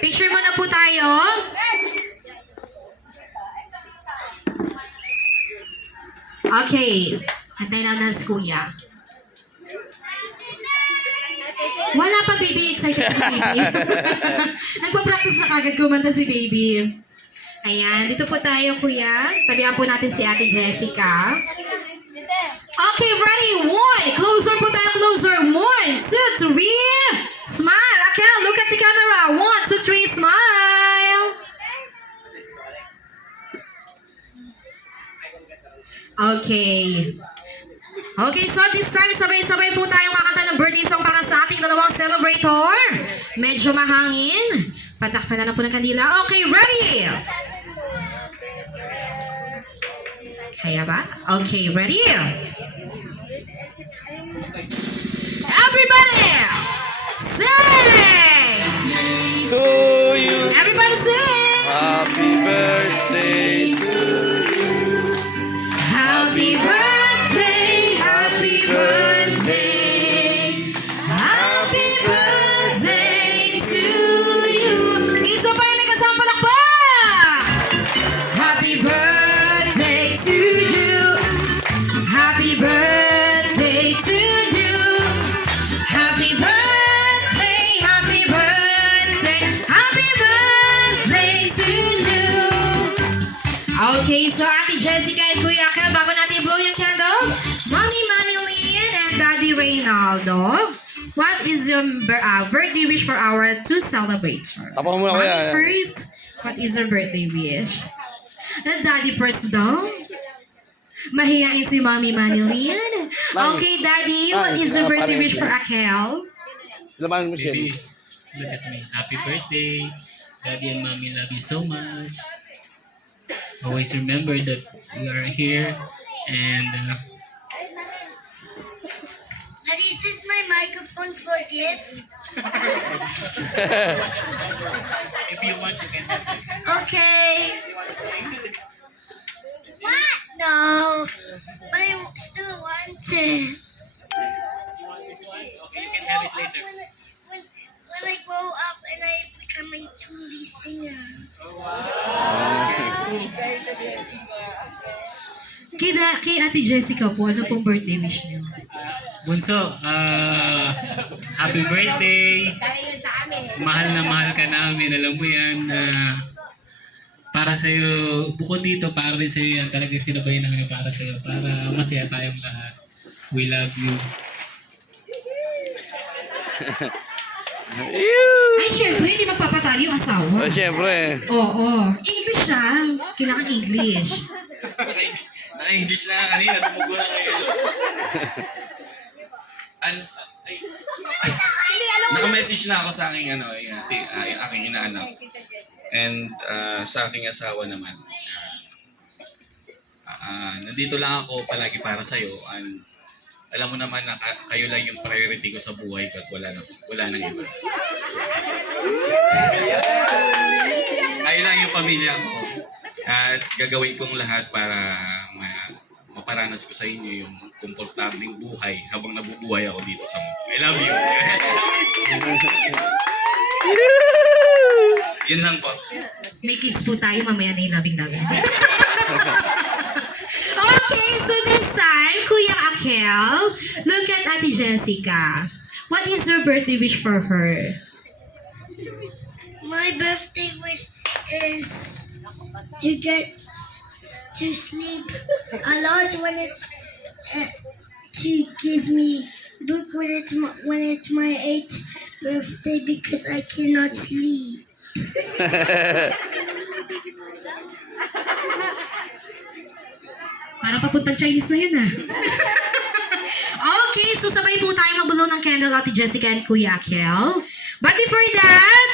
Picture mo na po tayo. Okay. Antay lang na si Kuya. Wala pa, baby. Excited si baby. Nagpa-practice na kagad kumanta si baby. Ayan. Dito po tayo, Kuya. Tabihan po natin si Ate Jessica. Okay, ready? One. Closer po tayo. Closer. 1, 2, 3. Smile. Okay, look at the camera. 1, 2, 3. Smile. Okay. Okay, so this time, sabay-sabay po tayong kakanta ng birthday song para sa ating dalawang celebrator. Medyo mahangin. Patakpan na po ng kandila. Okay, ready? Kaya ba? Okay, ready? Everybody! Sing! To you, Everybody sing! happy birthday to you. Happy birthday, happy birthday, happy birthday to you. Isa pa yung nagkasama palakpak! Happy birthday to you. Happy birthday to you. Happy birthday, happy birthday, happy birthday to you. Okay, so Ate Jessica and Kuya Kel, bago natin blow yung candle, Mommy Manilyn and Daddy Reynaldo, what is your birthday wish for our two celebrator? Tapos muna, Mommy Kuya. first, what is your birthday wish? And Daddy first daw? Mahihain si Mommy Manilyn. Okay, Daddy, what is your birthday wish for Akel? Laman mo siya. Baby, look at me. Happy birthday. Daddy and Mommy love you so much. Always remember that we are here and Daddy, is this my microphone for a gift? if you want, you can have it. Okay. What? No. But I still want it. You want this one? Okay, you can have it later. When I grow up and I become a truly singer. Kay Ate Jessica po, ano pong birthday wish niyo? Bunso, happy birthday. Mahal na mahal ka namin. Alam mo yan para sa'yo, bukod dito, para din sa'yo yan. Talagang sinabay namin para sa'yo. Para masaya tayong lahat. We love you. Ay, syempre, hindi magpapatalo yung asawa. Oh, syempre. Oo. English siya. Kailangan English. Naka-English na kanina. Tumugo na kayo. Naka-message na ako sa aking aking inaanak. And sa aking asawa naman. Nandito lang ako palagi para sa iyo. And alam mo naman na kayo lang yung priority ko sa buhay ko at wala nang iba. Kayo lang yung pamilya ko. At gagawin kong lahat para maparanas ko sa inyo yung komportabling buhay habang nabubuhay ako dito sa mundo. I love you. Yun lang po. May kids po tayo, mamaya na yung labing-labing. Okay, so this time, Kuya Akel, look at Ate Jessica. What is your birthday wish for her? My birthday wish is to get to sleep a lot when it's to give me book when it's my 8th birthday because I cannot sleep. Parang papuntang Chinese na yun ah. Okay, so sabay po tayo mabulo ng candle, Ate Jessica and Kuya Akel. But before that,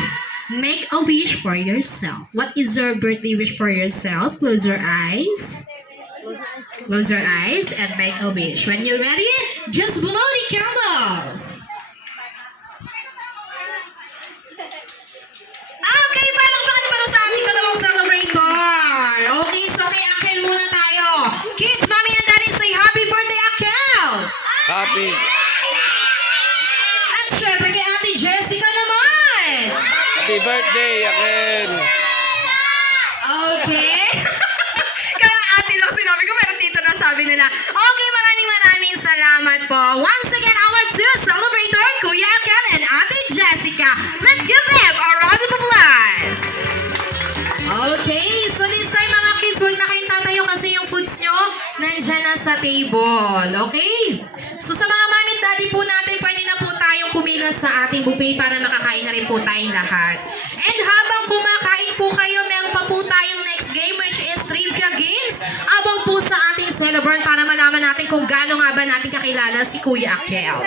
make a wish for yourself. What is your birthday wish for yourself? Close your eyes. Close your eyes and make a wish. When you're ready, just blow the candles. Okay, palakpakan para sa ating dalawang celebrator. Okay, so kay Akel muna tayo. Kids, mommy and daddy, say happy birthday, Akel! Happy. At syempre kay Ate Jessica naman. Happy birthday, Aken. Okay. Kaya ate lang sinabi ko, pero tito na sabi nila. Okay, maraming salamat po. Once again, our two celebrator, Kuya Ken and Ate Jessica. Let's give them a round of applause. Okay, so this time mga kids, huwag na kayong tatayo kasi yung foods nyo nandyan na sa table. Okay? So sa mga mami at daddy po natin, pwede na po tayong kumilas sa ating buffet para makakain na rin po tayong lahat. And habang kumakain po kayo, meron pa po tayong next game which is trivia games about po sa ating celebrant para malaman natin kung gaano nga ba natin kakilala si Kuya Akel.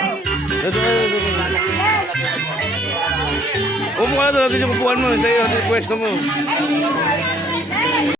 Umuha na doon yung upuan mo. Sa'yo, yung pwesto mo.